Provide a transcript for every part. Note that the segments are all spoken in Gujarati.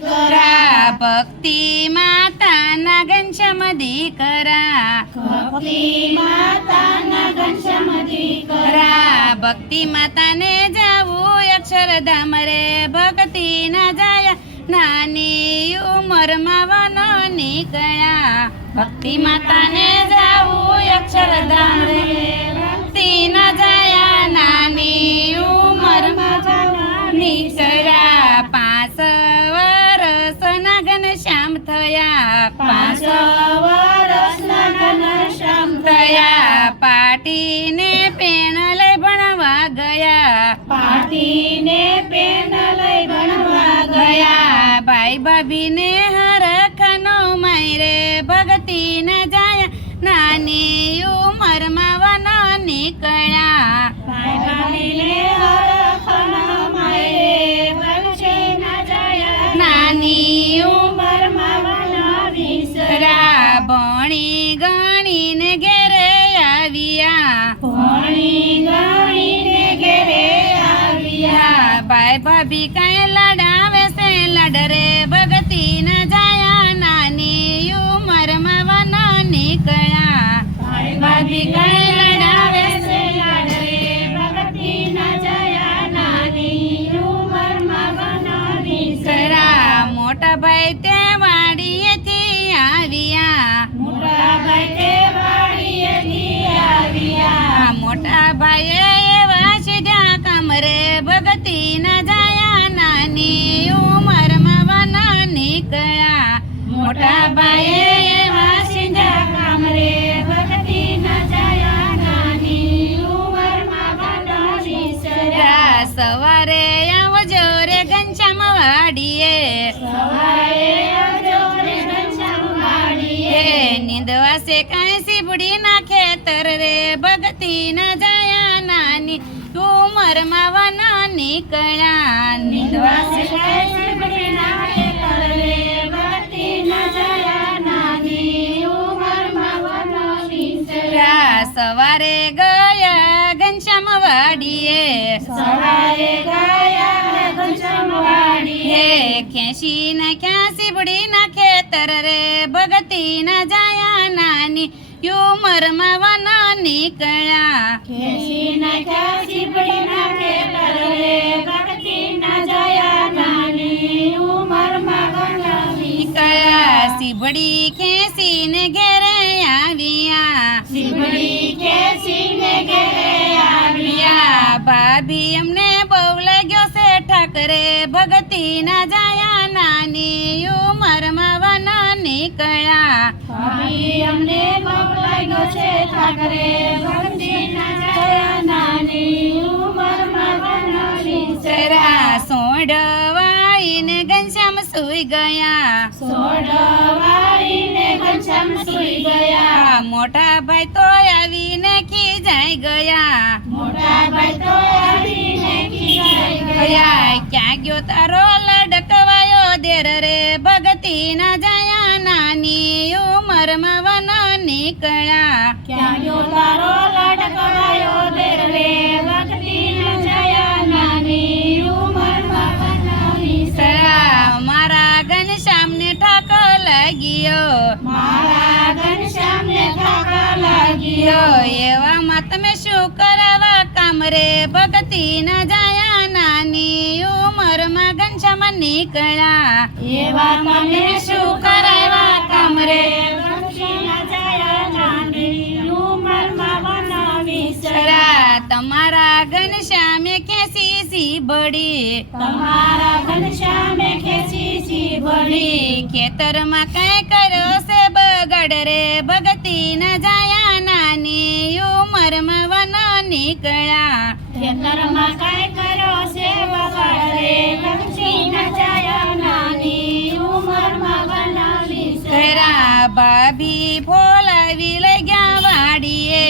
करा भक्ती माताना घनश्याम करा भक्ती माताना घनश्याम करा भक्ती माताने जाऊ अक्षरधाम रे भक्ती ना जाया नानी उमरमा वन निकळा भक्ती माताने जाऊ अक्षरधाम रे भक्ती ना जाया नानी उमरमा वन निकळा 5 वरसना घनश्याम थया 5 वरसना घनश्याम थया पाटीने पेन लय भणवा गया पाटीने पेन लय भणवा गया भाई भाभी ने हरखनो मायरे भगती न जाया नानी उमरमा वन निकळा भाई भाभी ने हरखनो मायरे भगती न जाया नानी उमरमा वन विसरा भणी गणीने घेरे आविया भणी गणीने घेरे आविया भाई भाभी काय लडावे से लडरे भगती न जाया नानी उमरमा वन निकळा भाई भाभी काय लडावे से लडरे भगती न जाया नानी उमरमा वन विसरा मोठा भाई ते वाडीएથી આવ્યા મોટા ભાઈ તે વાડીએથી આવ્યા મોટા ભાઈએ એવા સીધા કામ રે ભગતી ન જાયા નાની ઉંમરમાં વન નીકળ્યા મોટા ભાઈએ એવા સીધા કામ રે ભગતી ન જાયા નાની ઉંમરમાં વન વિસરા સવારે આવજો રે ઘનશ્યામ વાડીએ સવારે આવજો રે ઘનશ્યામ વાડીએ નીંદવાસે કાંઈ સીબડી ના ખેતર રે ભગતી ન જાયા નાની ઉંમરમાં વન નીકળ્યા નિંદવાસે કાંઈ સીબડી ના ખેતર રે ભગતી ન જાયા નાની ઉંમરમાં વન વિસરા સવારે ગયા ઘનશ્યામ વાડીએ સવારે ગયા ઘનશ્યામ વાડીએ ખેંચી નાખ્યા સીબડી ના ખેતર રે ભગતી ન જાયા નાની ઉંમરમાં વન નીકળ્યા ખેંચી નાખ્યા સીબડી ના ખેતર રે ભગતી ન જાયા નાની ઉંમરમાં વન વિસરા સીબડી ખેંચીને ઘેરે આવ્યા સીબડી ખેંચીને ઘેરે આવ્યા ભાભી અમને બહુ લાગ્યો છે ઠાકરે ભગતી ન જાયા નાની ઉંમરમાં વન નીકળ્યા ભાભી અમને બહુ લાગ્યો છે ઠાકરે ભક્તિ ન જાયા નાની ઉંમરમાં વન વિસરા સોડવાઈને ઘનશ્યામ સૂઈ ગયા સોડવાઈને ઘનશ્યામ સૂઈ ગયા મોટા ભાઈ તો આવીને ખીજાઈ ગયા મોટા ભાઈ તો આવીને ખીજાઈ ગયા ક્યાં ગયો તારો લડકવાયો દેર રે ભગતી ન જાયા નાની ઉંમરમાં વન નીકળ્યા ક્યાં ગયો તારો લડકવાયો દેર રે ભક્તિ ન જાયા નાની ઉંમરમાં વન વિસરા મારા ઘનશ્યામને ઠાક લાગ્યો મારા ઘનશ્યામને ઠાક લાગ્યો એવામાં તમે શું કરાવા કામ રે ભગતી ન જાયા નાની ઉંમરમાં ઘનશ્યામ નીકળ્યા એવા તમે શું કરાવ્યા કામ રે ભક્તિ ન જાયા નાની ઉંમરમાં વન વિસરા તમારા ઘનશ્યામે ખેંચી સીબડી તમારા ઘનશ્યામે ખેંચી સીબડી ખેતરમાં કાંઈ કર્યો છે બગાડ રે ભગતી ન જાયા નાની ઉંમરમાં વન નીકળ્યા ખેતરમાં કાંઈ કર્યો છે બગાડ રે ભક્તિ ન જાયા નાની ઉંમરમાં વન વિસરા ભાભી બોલાવી લઈ ગયા વાડીએ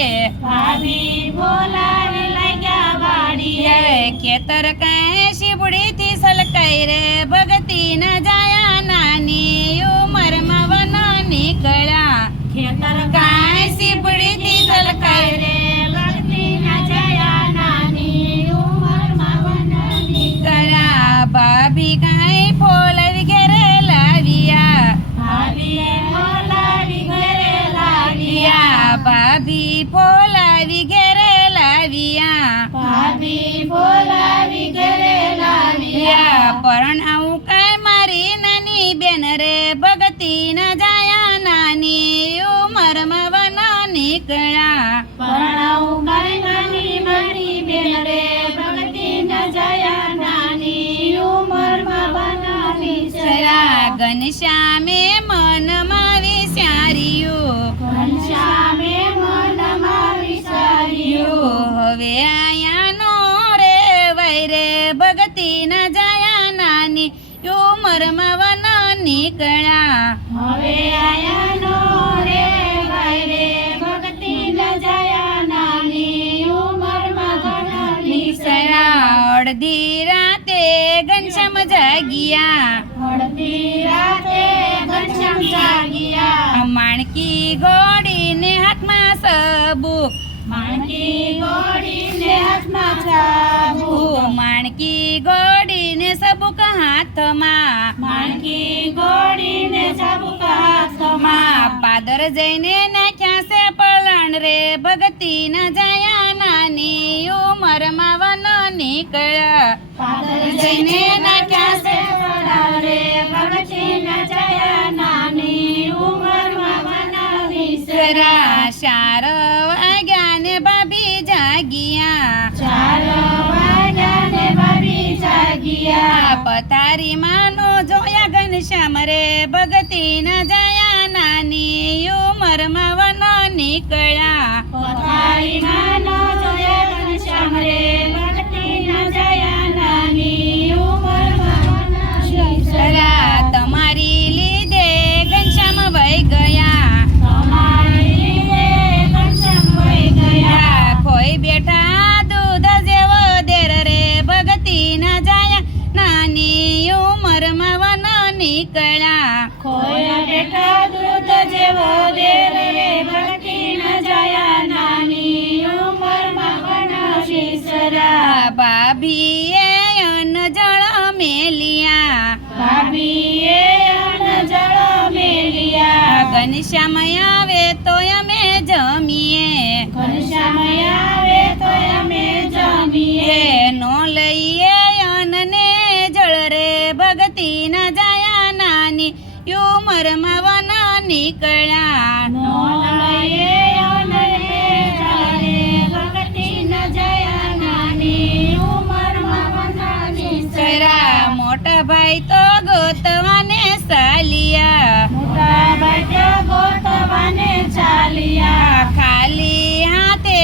ભાભી બોલાવી લઈ ગયા વાડીએ ખેતર કાંઈ સીબડીથી સલકાઈ રે ભગતી ન જાયા નાની ઉંમરમાં વન નીકળ્યા ખેતર કાંઈ સીબડીથી સલકાઈ રે ભક્તિ ન જાયા નાની ઉંમરમાં વન વિસરા ભાભી કાંઈ બોલાવી ઘેરે ઘનશ્યામે મનમાં વિચાર્યું ઘનશ્યામે મનમાં વિચાર્યું હવે આયાનો રે વૈરે ભક્તિ ન જયા નાની ઉંમરમાં વન નીકળ્યા હવે આયાનો રે વાયરે ભક્તિ ન જયા નાની ઉંમરમાં ઘણા નીકળ્યા અડધી રાતે ઘનશ્યામ જાગ્યા અડધી રાતે ઘનશ્યામ જાગ્યા માણકી ઘોડીને હાથમાં સબૂક માણકી ઘોડીને હાથમાં ચાબુક માણકી ઘોડીને સબૂક હાથમાં માણકી ઘોડીને ચાબુક હાથમાં પાદર જઈને નાખ્યા છે પલણ રે ભક્તિ ન જયા નાની ઉંમરમાં વન નીકળ્યા પાદર જઈને નાખ્યા છે પલણ રે ભક્તિ ન જયા નાની ઉંમરમાં વન વિસરા શાર વાગ્યાને ભાભી જાગ્યા ચાર વાગ્યાને ભાભી જાગ્યા પથારીમાં નો જોયા ઘનશ્યામ રે ભક્તિ ન જયા નાની ઉંમરમાં વન નીકળ્યા પથારીમાં ન જોયા ઘનશ્યામ રે ભક્તિ ન જયા નાની ઉંમરમાં વન વિસરા તમારી લીધે ઘનશ્યામ વહી ગયા તમારી લીધે ઘનશ્યામ વહી ગયા કોઈ બેઠા દૂધ જેવો દેર રે ભક્તિ ન જયા નાની ઉંમરમાં વન નીકળ્યા ખોયા બેઠા દૂધ જેવો દેર રે ભક્તિ ન જયા નાની ઉંમરમાં વન વિસરા ભાભીએ અન્ન જળ મેલિયા ભાભીએ અન્ન જળ મેલિયા ઘનશ્યામ આવે તો અમે જમીએ ઘનશ્યામ આવે તો અમે જમીએ નો લઈએ અન્ન ને જળ રે ભક્તિ ન જયા નાની ઉંમરમાં વન નીકળ્યા નો લઈએ અન્ન જળ રે ભક્તિ ન જયા નાની ઉંમરમાં વન વિસરા મોટા ભાઈ તો ગોતવાને ચાલ્યા મોટા ભાઈ ગોતવાને ચાલ્યા ખાલી હાથે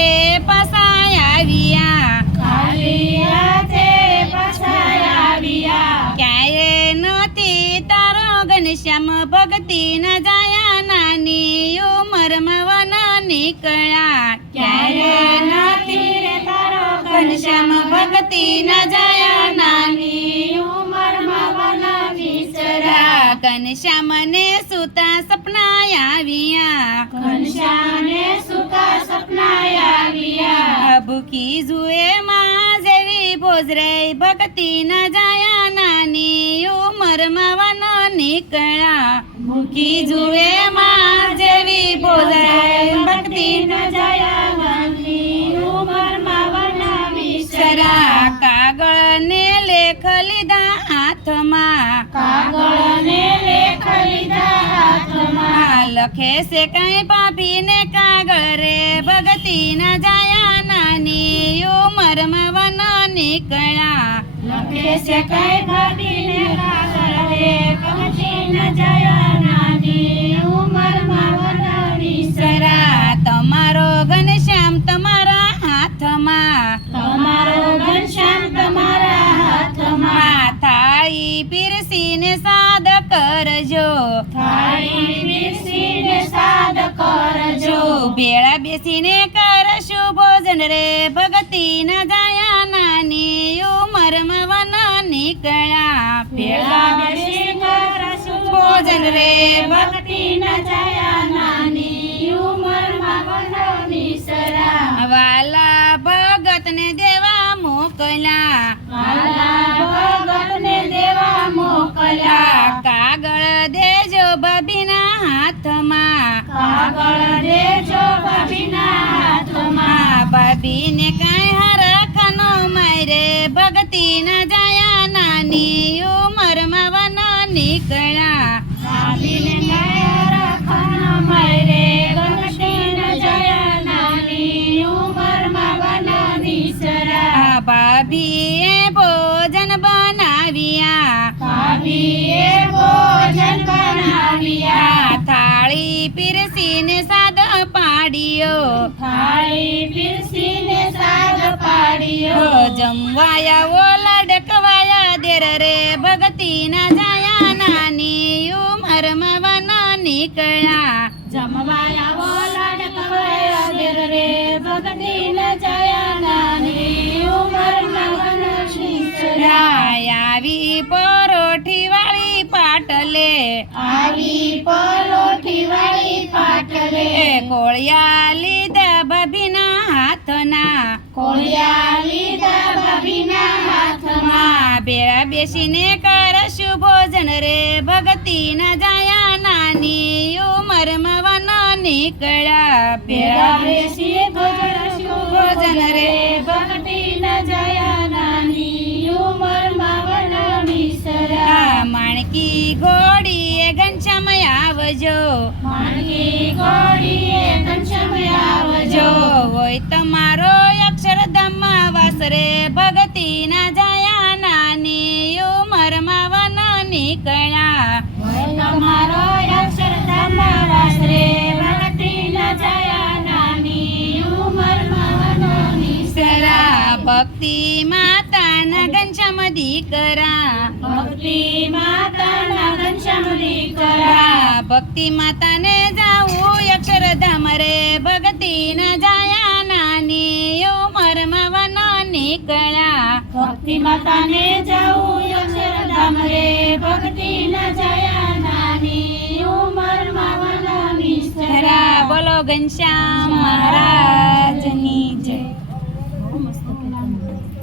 પાછા આવ્યા ખાલી હાથે પાછા આવ્યા ક્યાંય નથી તારો ઘનશ્યામ ભક્તિ ન જયા નાની ઉંમરમાં વન નીકળ્યા ક્યારે નથી રે તારો ઘનશ્યામ ભક્તિ ન જયા નાની ઉંમરમાં વન વિસરા ઘનશ્યામને સુતા સપના આવ્યા ઘનશ્યામને સુતા સપના આવ્યા ભૂખી જુએ માં જેવી ભોજરે ભક્તિ ન જયા નાની ઉંમરમાં વન નીકળ્યા ભૂખી જુએ માં જેવી ભોજરે ભક્તિ ન જયા નાની ઉંમરમાં વન વિસરા કાગળ ને લેખ લીધા હાથમાં કાગળને લેખ લીધા હાથમાં લખે છે કઈ પાપીને કાગળ રે ભક્તિ ન જયા નાની ઉંમરમાં વન નીકળ્યા લખે છે કઈ ભાભીને કાગળ રે ભક્તિ ન જયા નાની ઉંમરમાં વન વિસરા તમારો ઘનશ્યામ તમારા હાથમાં તમારો ઘનશ્યામ તમારા હાથમાં થાળી પીરસીને સાદ કરજો થાળી પીરસીને સાદ કરજો ભેળા બેસીને કરશું ભોજન રે ભક્તિ ન જયા નાની ઉંમરમાં વન નીકળ્યા ભેળા બેસી કરશું ભોજન રે ભક્તિ ન જયા નાની ઉંમરમાં વન વિસરા વાલા ભગતને દેવા મોકલ્યા વાલા ભગતને દેવા મોકલ્યા કાગળ દેજો ભાભીના હાથમાં કાગળ દેજો ભાભીના હાથમાં ભાભીને કાંઈ હરખનો મારે ભક્તિ ન જયા નાની ઉંમરમાં વન નીકળ્યા ભાભીને કાંઈ હરખનો મારે ભક્તિ ન જયા નાની ઉંમરમાં વન વિસરા ભાભીએ ભોજન બનાવ્યા ભાભીએ ભોજન આવ્યા થાળી પીરસીને સાદ પાડ્યો થાળી પીરસીને સાદ પાડ્યો જમવાયા લડકવાયા દેર રે ભગતી ના જાયા નાની ઉમરમાં વન નીકળ્યા જમવાયા લડકવાયા દેર રે ભગતી ન જયા નાની ઉંમરમાં વનશીસરા આવી પરોઠી વાળી પાટલે આવી પલોઠી વાળી પાટલે કોળિયા લીધા ભાભીના હાથના કોળિયા લીધા ભાભીના હાથમાં ભેળા બેસીને કરશું ભોજન રે ભગતી ના જાયા નાની ઉમરમાં વન નીકળ્યા ભેળા બેસી ભોજન રે ભગતી ન જયા નાની ઉંમરમાં વનશીસરા માણકી ઘોડીએ ઘનશ્યામ આવજો માણકી ઘોડીએ ઘનશ્યામ આવજો જો હોય તમારો અક્ષરધામમાં વાસ રે ભગતી ના જાયા નાની ઉમરમાં વન નીકળ્યા તમારો અક્ષરધામમાં વાસ રે ભગતી ન જયા નાની ઉંમરમાં વનશીસરા ભક્તિ માતાના ઘનશ્યામ દીકરા ભક્તિ માતાના ઘનશ્યામ દીકરા ભક્તિ માતાને જાવું અક્ષરધામ રે ભક્તિ ના જાયા નાની ઉમરમાં વન નીકળ્યા ભક્તિ માતાને જવું અક્ષરધામ રે ભક્તિ ન જયા નાની ઉંમરમાં વનશીસરા બોલો ઘનશ્યામ મહારાજની જય.